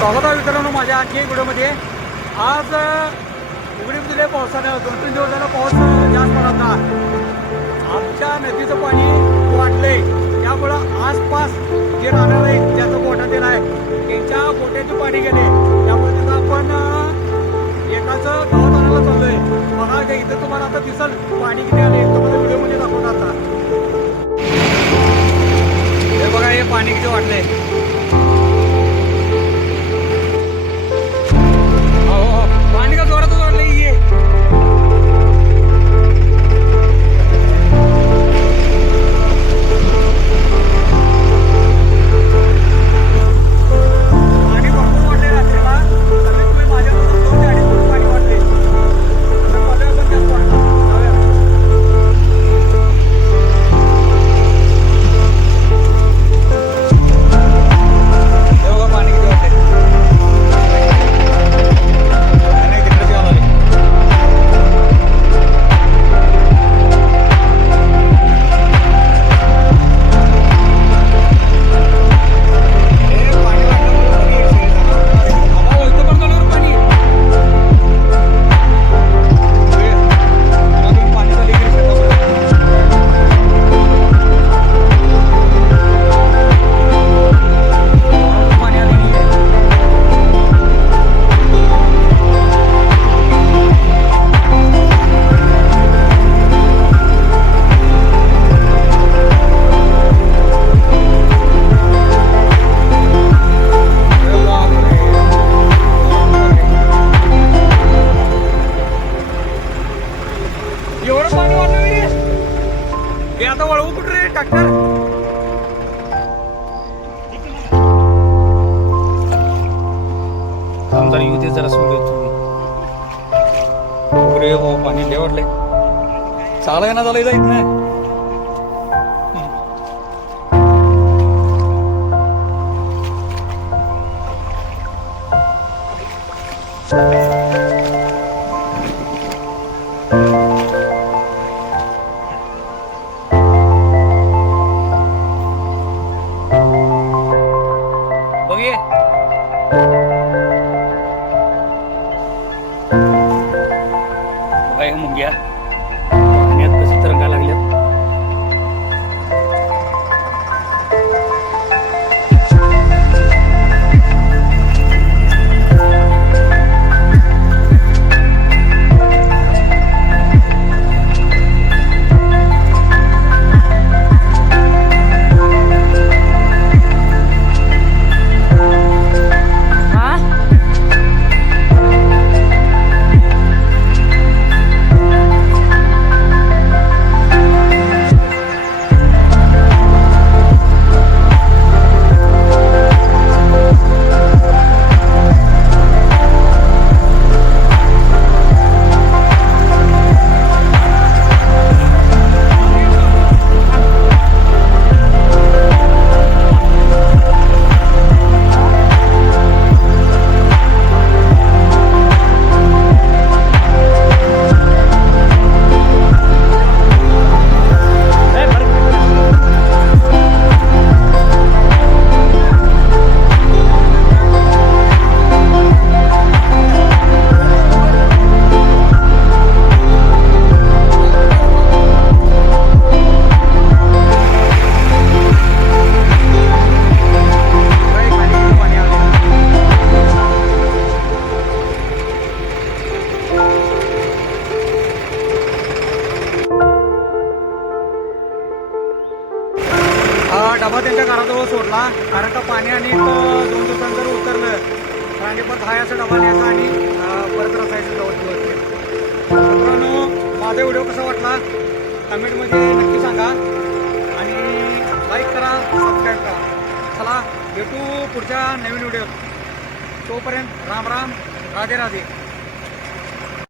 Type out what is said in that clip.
स्वागत आहे मित्रांनो माझ्या आणखी एक व्हिडिओमध्ये. आज उघडीप दिले पावसाने 2-3 दिवस झाला पाऊस जास्त पडत होता. आमच्या नदीचं पाणी वाढलंय, त्यामुळं आसपास जे राहणार आहे ज्याचं गोठ्यातील आहे त्यांच्या गोठ्याचे पाणी गेले. त्यामुळे तिथं आपण एकाचं गावात आणायला चाललोय. बघा इथं तुम्हाला आता दिसल पाणी किती आले तुम्हाला व्हिडिओमध्ये दाखवणार आता. हे बघा हे पाणी किती वाढलंय. पाणी का जोरातच वाढलंय की पाणी भरपूर वाढलंय. रात्रीला कमीत कमी माझ्या 2 ते 2.5 फूट पाणी वाढलंय. पण जास्त वाढलं. पाणी किती वाटतंय. एवढं पाणी वाढलं रे. हे आता वळवू कुठं रे ट्रॅक्टर. आमदार येऊ दे जरा सोडू तुम्ही. हो पाणी लय वाढलंय. चालाय ना झालं जाईत नाही. बघे बघा मुंग्या पाण्यात कशी तरंगा लागल्यात. डबा त्यांच्या घराजवळ सोडला कारण का पाणी आणि 2 दिवसांनी जर उतरलं तर आणि परत हाय असं डबा न्यायचा आणि परत रसायचं दिवस. मित्रांनो माझा व्हिडिओ कसा वाटला कमेंटमध्ये नक्की सांगा आणि लाईक करा, सबस्क्राईब करा. चला भेटू पुढच्या नवीन व्हिडिओ. तोपर्यंत राम राम, राधे राधे.